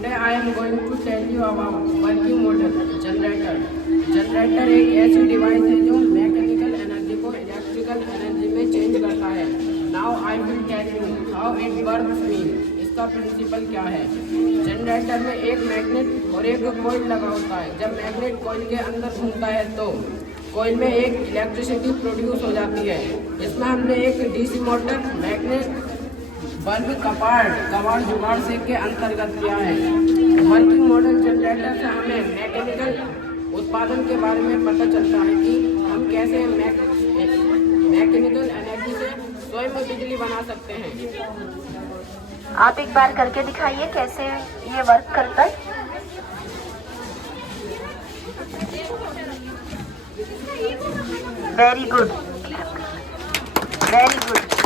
Today I am going to tell you about working model generator. Generator एक ऐसी device है जो mechanical energy को इलेक्ट्रिकल एनर्जी में चेंज करता है। Now I will tell you how it works mean. इसका प्रिंसिपल क्या है। जनरेटर में एक मैग्नेट और एक कॉइल लगा होता है। जब मैग्नेट कॉइल के अंदर घूमता है तो कॉइल में एक इलेक्ट्रिसिटी प्रोड्यूस हो जाती है। इसमें हमने एक डीसी मोटर, मैग्नेट, बल्ब, कबाड़ जुगाड़ से के अंतर्गत किया है। वर्किंग मॉडल जनरेटर से हमें मैकेनिकल उत्पादन के बारे में पता चलता है कि हम कैसे मैकेनिकल एनर्जी से स्वयं बिजली बना सकते हैं। आप एक बार करके दिखाइए कैसे ये वर्क करता है। Very good, very good.